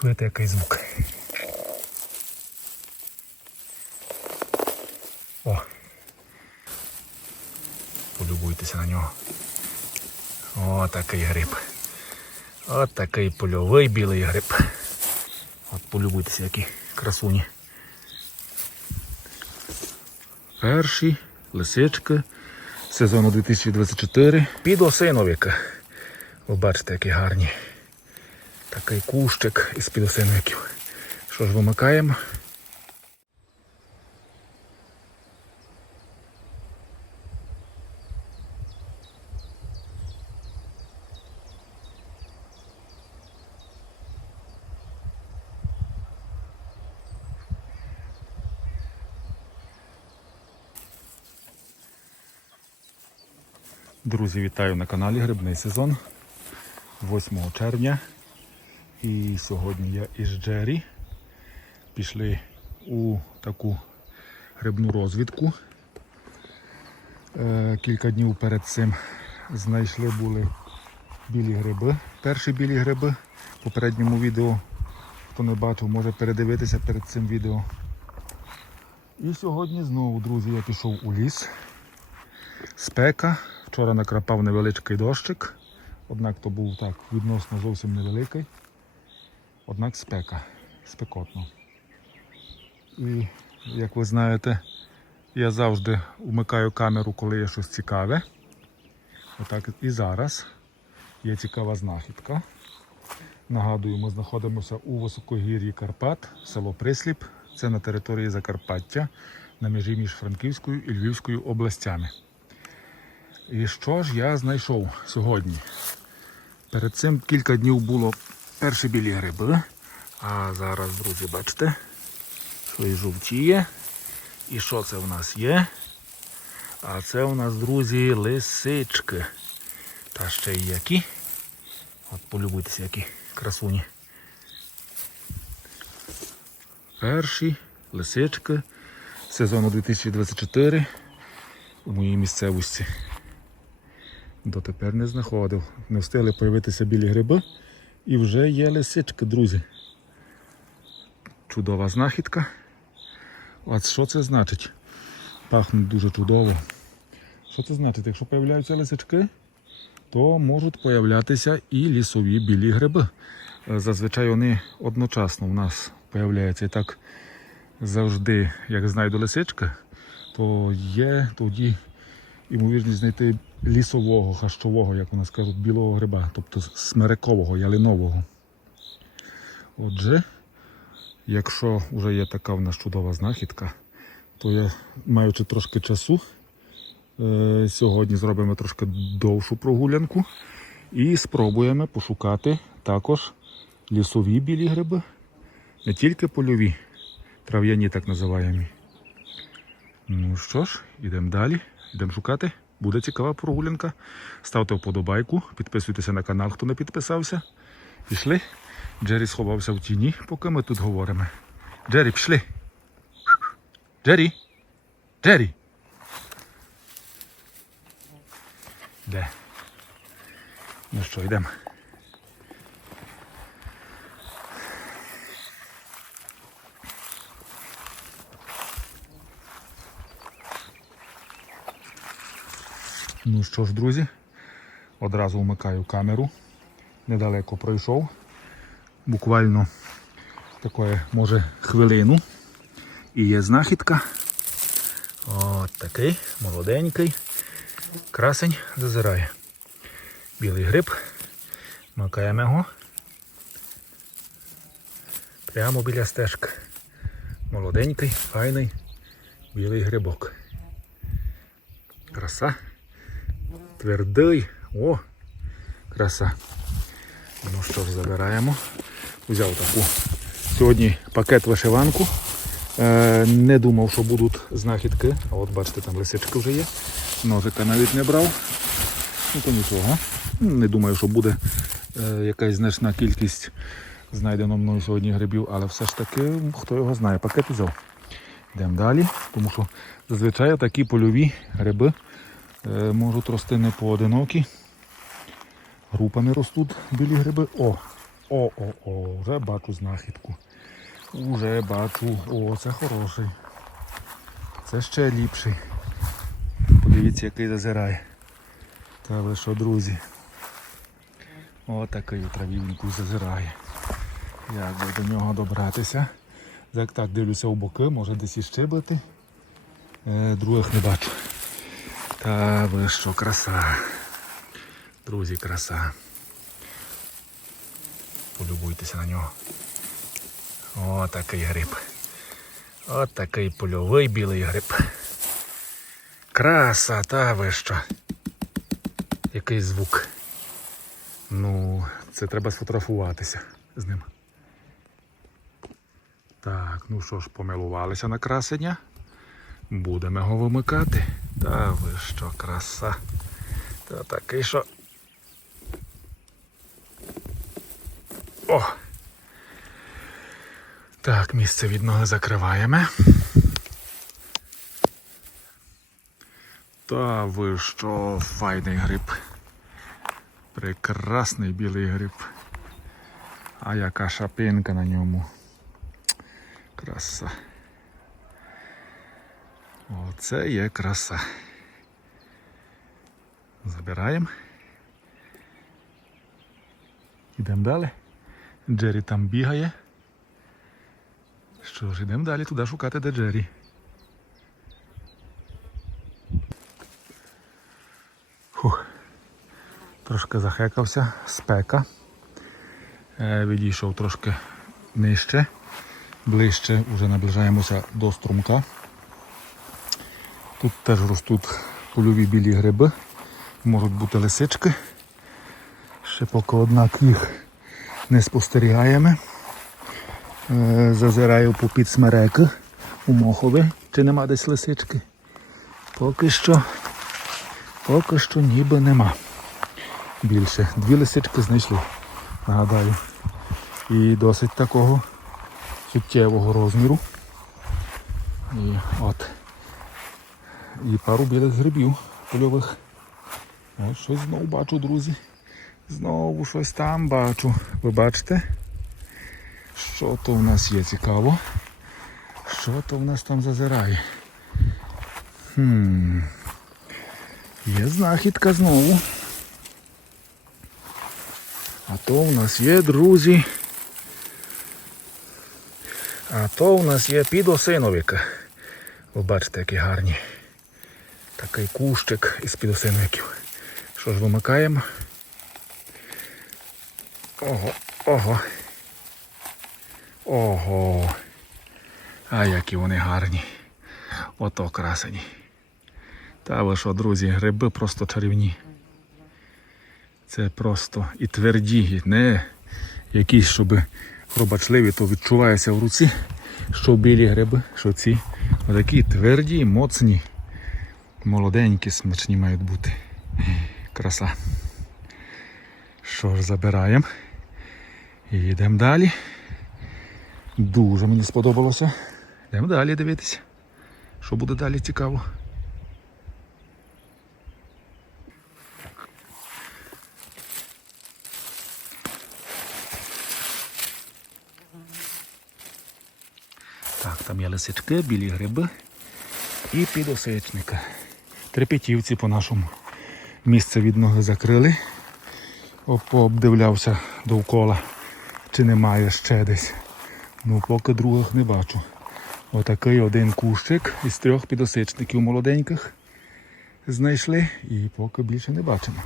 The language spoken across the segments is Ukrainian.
Чуєте який звук? О! Полюбуйтеся на нього. О, такий гриб. От такий польовий білий гриб. От полюбуйтеся, які красуні. Перші лисички сезону 2024 під осиновика. Ви бачите, які гарні. Такий кущик із підосиників. Що ж вимикаємо? Друзі, вітаю на каналі Грибний сезон 8 червня. І сьогодні я із Джері пішли у таку грибну розвідку. Е, Кілька днів перед цим знайшли були білі гриби. Перші білі гриби. В попередньому відео, хто не бачив, може передивитися перед цим відео. І сьогодні знову, друзі, я пішов у ліс. Спека. Вчора накрапав невеличкий дощик, однак то був так відносно зовсім невеликий. Однак спека, спекотно. І як ви знаєте, я завжди вмикаю камеру, коли є щось цікаве. Отак і зараз є цікава знахідка. Нагадую, ми знаходимося у високогір'ї Карпат, село Присліп. Це на території Закарпаття, на межі між Франківською і Львівською областями. І що ж я знайшов сьогодні? Перед цим кілька днів було перші білі гриби. А зараз, друзі, бачите, що і жовтіє. І що це в нас є? А це у нас, друзі, лисички. Та ще й які. От полюбуйтеся, які красуні. Перші лисички сезону 2024 у моїй місцевості. Дотепер не знаходив. Не встигли появитися білі гриби. І вже є лисички, друзі. Чудова знахідка. От що це значить? Пахнуть дуже чудово. Що це значить? Якщо появляються лисички, то можуть появлятися і лісові білі гриби. Е, Зазвичай вони одночасно в нас появляються. І так завжди, як знайду лисичка, то є тоді ймовірність знайти лісового, хащового, як у нас кажуть, білого гриба, тобто смерекового, ялинового. Отже, якщо вже є така в нас чудова знахідка, то я, маючи трошки часу, е, сьогодні зробимо трошки довшу прогулянку і спробуємо пошукати також лісові білі гриби, не тільки польові, трав'яні так називаємо. Ну що ж, йдемо далі, йдемо шукати. Буде цікава прогулянка. Ставте вподобайку, підписуйтеся на канал, хто не підписався. Пішли. Джері сховався в тіні, поки ми тут говоримо. Джері, пішли. Джері. Джері. Де? Ну що, йдемо. Ну що ж, друзі, одразу вмикаю камеру. Недалеко пройшов. Буквально такої, може, хвилину. І є знахідка. От такий, молоденький. Красень зазирає. Білий гриб. Макаємо його. Прямо біля стежки. Молоденький, файний, білий грибок. Краса. Твердий. О, краса. Ну що ж, забираємо. Взяв таку. Сьогодні пакет вишиванку. Е, не думав, що будуть знахідки. А от бачите, там лисички вже є. Ножика навіть не брав. Ну то нічого. Не думаю, що буде е, якась значна кількість знайдено мною сьогодні грибів, але все ж таки, хто його знає, пакет взяв. Йдемо далі, тому що зазвичай такі польові гриби можуть рости не поодинокі. Групами ростуть білі гриби. О, О-о-о, вже бачу знахідку. Уже бачу. О, це хороший. Це ще ліпший. Подивіться, який зазирає. Та ви що, друзі? Отакий у травінку зазирає. Як би до нього добратися? Так, так, дивлюся у боки, може десь іще бити. Е, других не бачу. Та ви що, краса. Друзі, краса. Полюбуйтеся на нього. О, такий гриб. От такий польовий білий гриб. Краса, та ви що. Який звук. Ну, це треба сфотографуватися з ним. Так, ну що ж, помилувалися на красення. Будемо його вимикати. Та ви що, краса. Та такий що. О! Так, місце від ноги закриваємо. Та ви що, файний гриб. Прекрасний білий гриб. А яка шапинка на ньому. Краса. Оце є краса. Забираємо. Ідемо далі. Джері там бігає. Що ж, йдемо далі туди шукати, де Джері. Фух. Трошки захекався, спека. Е, відійшов трошки нижче, ближче, вже наближаємося до струмка. Тут теж ростуть польові білі гриби, можуть бути лисички. Ще поки однак їх не спостерігаємо. Е, Зазираю по під смереки у Мохові, чи нема десь лисички. Поки що, поки що ніби нема. Більше. Дві лисички знайшли, нагадаю. І досить такого суттєвого розміру. І от. І пару білих грибів польових. От щось знову бачу, друзі. Знову щось там бачу. Ви бачите? Що то в нас є цікаво? Що то в нас там зазирає? Хм. Є знахідка знову. А то в нас є, друзі. А то в нас є підосиновика. Ви бачите, які гарні. Такий кущик із підосиновиків. Що ж, вимикаємо? Ого, ого. Ого. А які вони гарні. Ото красені. Та ви що, друзі, гриби просто чарівні. Це просто і тверді, і не якісь, щоб хробачливі, то відчувається в руці, що білі гриби, що ці. Отакі тверді, моцні, молоденькі, смачні мають бути. Краса. Що ж, забираємо. І йдемо далі. Дуже мені сподобалося. Йдемо далі дивитися. Що буде далі цікаво. Так, там є лисички, білі гриби і підосичника. Трепетівці по-нашому. Місце від ноги закрили. Обдивлявся довкола, чи немає ще десь. Ну, поки других не бачу. Отакий один кущик із трьох підосичників молоденьких знайшли і поки більше не бачимо.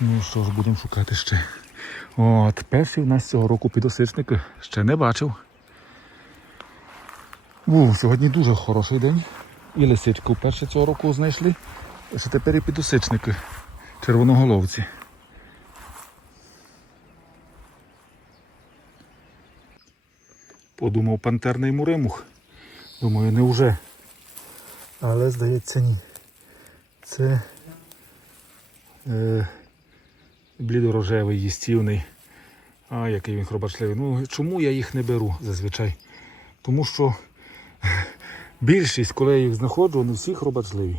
Ну що ж, будемо шукати ще. От, перший в нас цього року підосичники ще не бачив. У, сьогодні дуже хороший день. І лисичку вперше цього року знайшли. Ще тепер і підосичники червоноголовці. Подумав пантерний муримух. Думаю, не вже. Але здається ні. Це е, блідорожевий, їстівний. А, який він хробачливий. Ну, чому я їх не беру зазвичай? Тому що більшість, коли я їх знаходжу, вони всі хробачливі.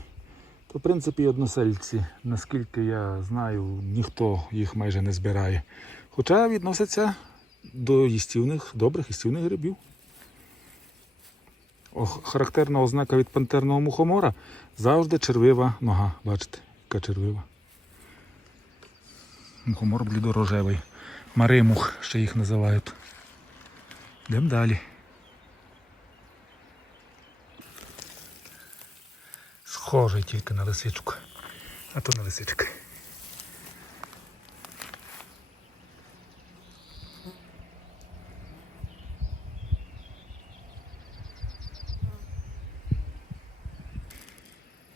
То, в принципі, односельці, наскільки я знаю, ніхто їх майже не збирає. Хоча відносяться до їстівних, добрих їстівних грибів. О, характерна ознака від пантерного мухомора завжди червива нога. Бачите, яка червива. Мухомор блідорожевий. Маримух ще їх називають. Йдемо далі. Схожий тільки на лисичку. А то не лисичка.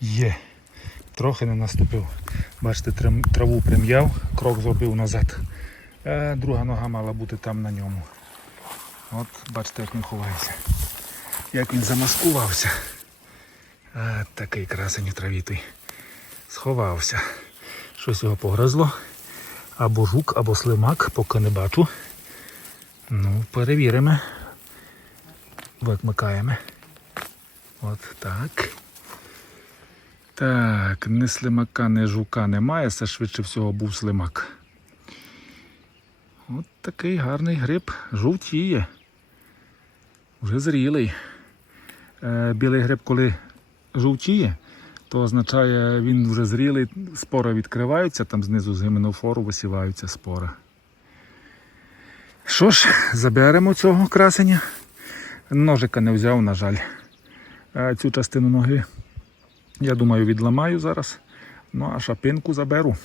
Є. Трохи не наступив. Бачите, траву прим'яв, крок зробив назад. А друга нога мала бути там на ньому. От бачите, як він ховається. Як він замаскувався. А, такий красень в траві той. Сховався. Щось його погризло. Або жук, або слимак, поки не бачу. Ну, перевіримо. Викмикаємо. От так. Так, не слимака, не жука немає, це швидше всього був слимак. От такий гарний гриб, жовтіє. Вже зрілий. Е, білий гриб, коли жовтіє, то означає, він вже зрілий, спори відкриваються, там знизу з гименофору висіваються спори. Що ж, заберемо цього красення. Ножика не взяв, на жаль. Цю частину ноги. Я думаю, відламаю зараз. Ну а шапинку заберу.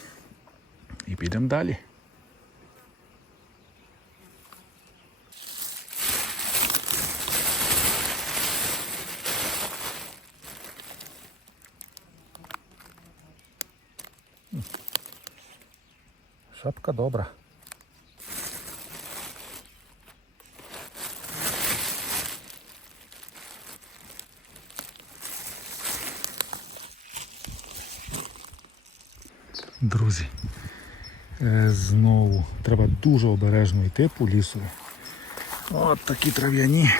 І підемо далі. Шапка добра. Друзі, е, знову треба дуже обережно йти по лісу. От такі трав'яні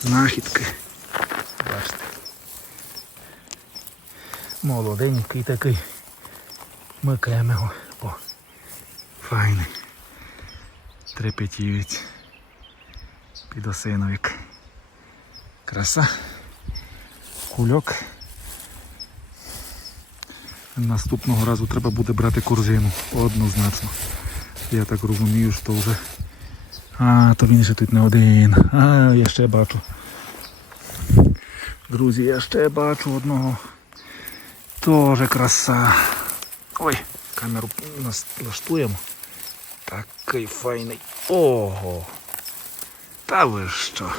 знахідки. Бачите. Молоденький такий. Микаємо його. Файний. Трепетівець. Підосиновик. Краса. Кульок. Наступного разу треба буде брати корзину. Однозначно. Я так розумію, що вже. А, то він ще тут не один. А, я ще бачу. Друзі, я ще бачу одного. Тоже краса. Ой, камеру нас-. Такий файний. Ого. Та ви що?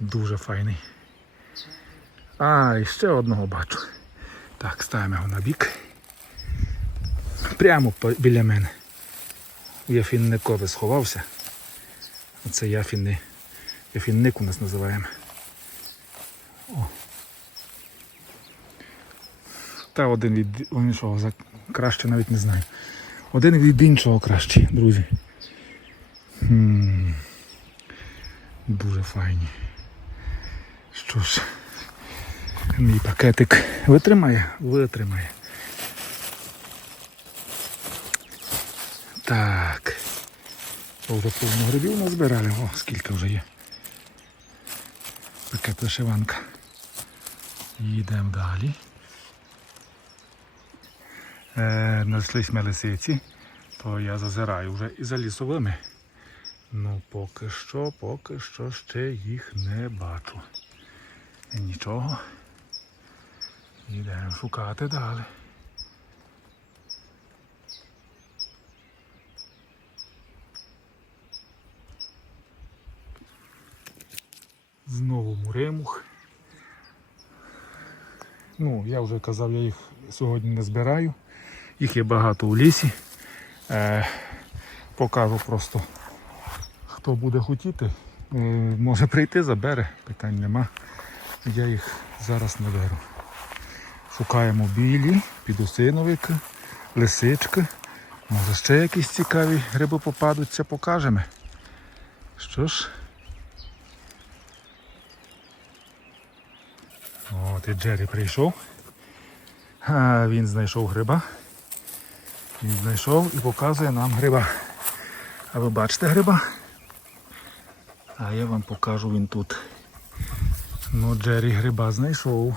Дуже файний. А, і ще одного бачу. Так, ставимо його на бік. Прямо біля мене. Яфінникові сховався. Оце яфінни. Яфінник у нас називаємо. О. Та один від іншого краще навіть не знаю. Один від іншого кращий, друзі. Хм. Дуже файні. Що ж. Мій пакетик витримає? Витримає. Так. О, Вже повно грибів назбирали. О, скільки вже є. Пакет вишиванка. Їдемо далі. Е, знайшлись ми лисиці, то я зазираю вже і за лісовими. Ну поки що, поки що ще їх не бачу. Нічого. Йдемо шукати далі. Знову муремух. Ну, я вже казав, я їх сьогодні не збираю. Їх є багато у лісі. Е, покажу просто, хто буде хотіти, е, може прийти, забере, питань нема. Я їх зараз не беру. Шукаємо білі, підосиновики, лисички. Може ще якісь цікаві гриби попадуться, покажемо. Що ж. От і Джері прийшов. А, він знайшов гриба. Він знайшов і показує нам гриба. А ви бачите гриба? А я вам покажу він тут. Ну, Джері гриба знайшов.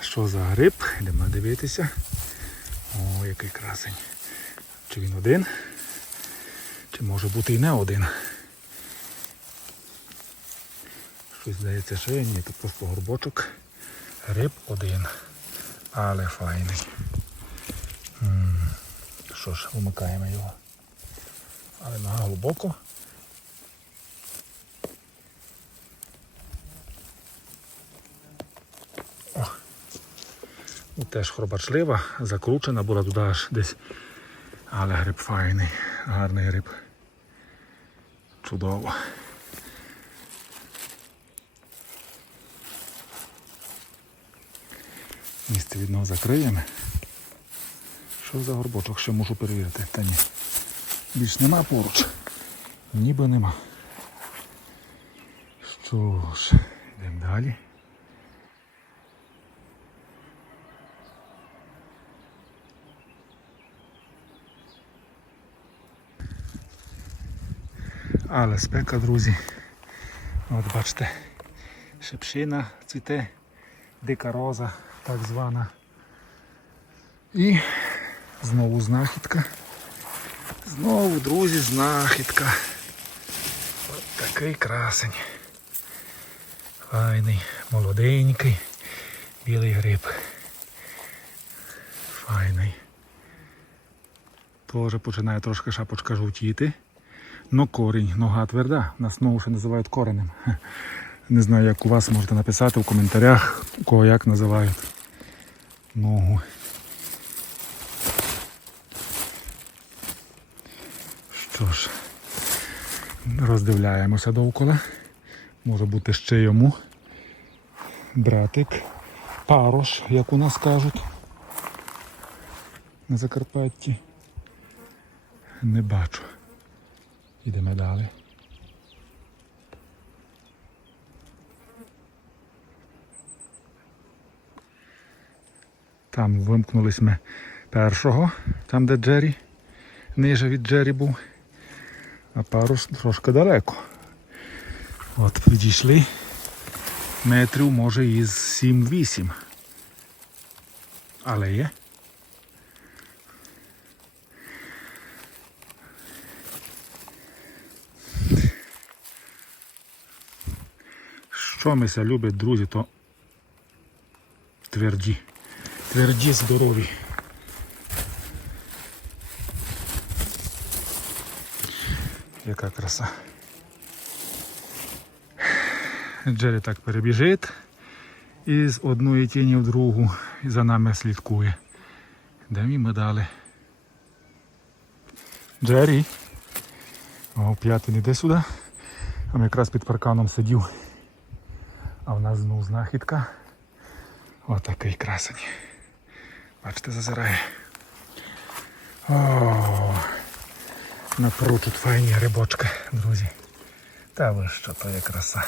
Що за гриб? Йдемо дивитися. О, який красень. Чи він один? Чи може бути і не один? Щось здається, що є. Ні, тут просто горбочок. Гриб один. Але файний. Що ж, вимикаємо його. Але нога глибоко. О. Ну, теж хробачлива, закручена була туди аж десь. Але гриб файний, гарний гриб. Чудово. Місце від нього закриємо. Що за горбочок ще можу перевірити? Та ні. Більш нема поруч. Ніби нема. Що ж, йдемо далі. Але спека, друзі. От бачите, шипшина цвіте, дика роза, так звана. І знову знахідка. Знову, друзі, знахідка. От такий красень. Файний, молоденький, білий гриб. Файний. Тоже починає трошки шапочка жовтіти. Но корінь, нога тверда. Нас ногу ще називають коренем. Не знаю, як у вас можете написати в коментарях, кого як називають ногу. Що ж, роздивляємося довкола. Може бути ще йому. Братик. Парош, як у нас кажуть. На Закарпатті. Не бачу. Ідемо далі. Там вимкнулись ми першого, там де Джері, ниже від Джері був, а пару трошки далеко. От підійшли метрів, може, із 7-8. Але є. Що мися любить, друзі, то тверді. Тверді, здорові. Яка краса. Джері так перебіжить і з одної тіні в другу і за нами слідкує. Де мій ми далі? Джері. О, п'ятий не йде сюди. А якраз під парканом сидів. А в нас знову знахідка. Отакий красень. Бачите, зазирає. О, напрочуд файні грибочки, друзі. Та ви що, то є краса.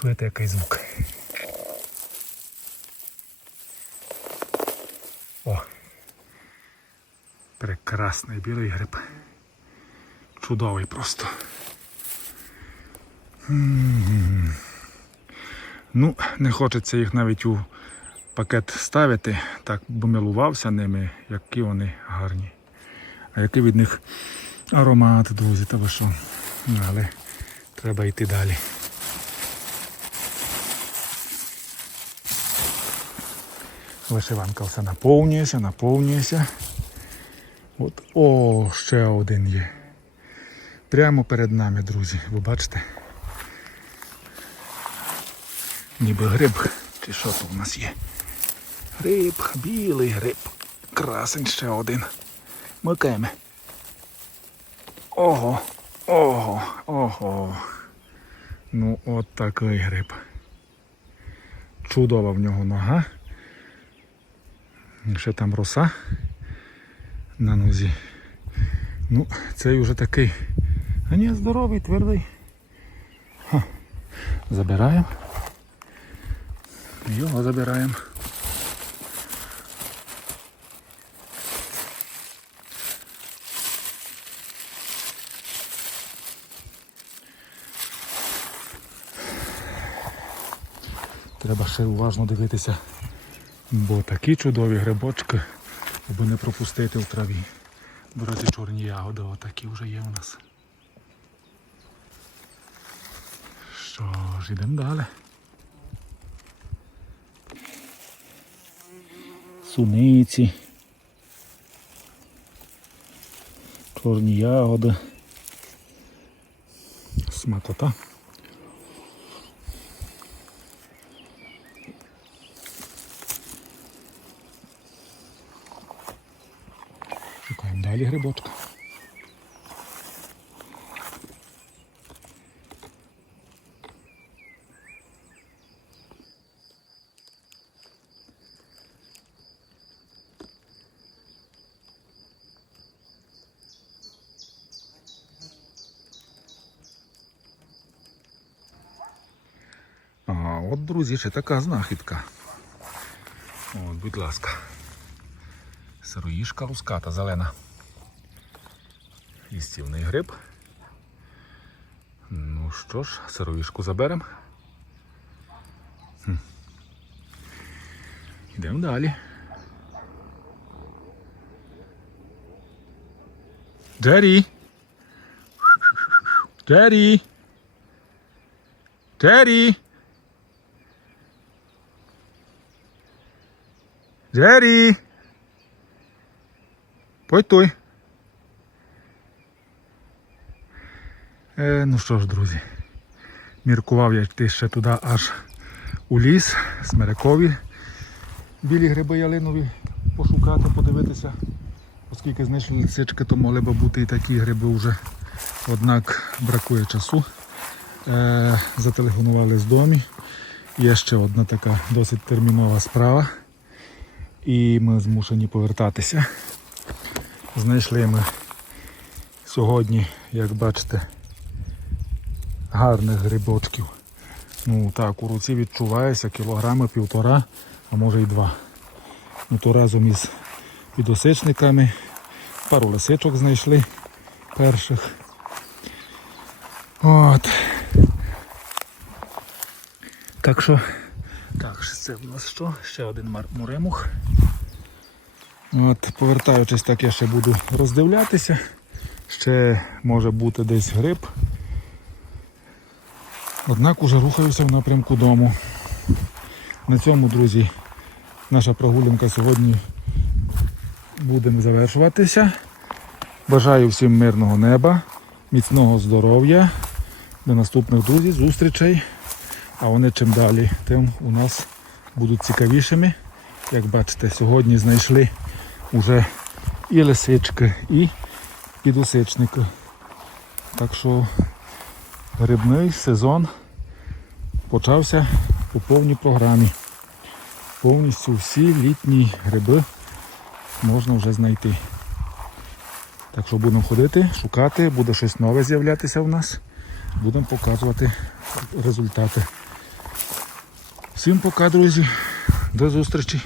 Чуєте який звук? О! Прекрасний білий гриб. Чудовий просто. М. Ну, не хочеться їх навіть у пакет ставити, так бо милувався ними, які вони гарні. А який від них аромат, друзі, та ви що. Ну, Але треба йти далі. Вишиванка все наповнюється, наповнюється. От, о, ще один є. Прямо перед нами, друзі. Ви бачите? Ніби гриб. Чи що тут у нас є? Гриб, білий гриб. Красень ще один. Микаємо. Ого, ого, ого. Ну от такий гриб. Чудова в нього нога. Ще там роса на нозі. Ну, цей уже такий. А ні, здоровий, твердий. Забираємо. Його забираємо. Треба ще уважно дивитися, бо такі чудові грибочки, аби не пропустити в траві. До речі, чорні ягоди отакі вже є у нас. Що ж, йдемо далі. Суниці. Чорні ягоди. Смакота. Далі грибочка. От, друзі, ще така знахідка. От, будь ласка. Сироїшка луската зелена. Лістівний гриб. Ну що ж, сироїшку заберемо. Йдемо далі. Джері! Джері! Джері! Джері! Пой той. Е, ну що ж, друзі, міркував я йти ще туди аж у ліс, смерекові білі гриби ялинові пошукати, подивитися. Оскільки знайшли лисички, то могли б бути і такі гриби вже. Однак бракує часу. Е, зателефонували з домі. Є ще одна така досить термінова справа. І ми змушені повертатися. Знайшли ми сьогодні, як бачите, гарних грибочків. Ну так, у руці відчувається кілограми півтора, а може й два. Ну то разом із підосичниками пару лисичок знайшли перших. От. Так що, так, це в нас що? Ще один муремух. От, повертаючись, так я ще буду роздивлятися. Ще може бути десь гриб. Однак уже рухаюся в напрямку дому. На цьому, друзі, наша прогулянка сьогодні буде завершуватися. Бажаю всім мирного неба, міцного здоров'я. До наступних друзів, зустрічей. А вони чим далі, тим у нас будуть цікавішими. Як бачите, сьогодні знайшли уже і лисички, і підусичники. Так що грибний сезон почався по повній програмі. Повністю всі літні гриби можна вже знайти. Так що будемо ходити, шукати, буде щось нове з'являтися в нас. Будемо показувати результати. Всім пока, друзі. До зустрічі.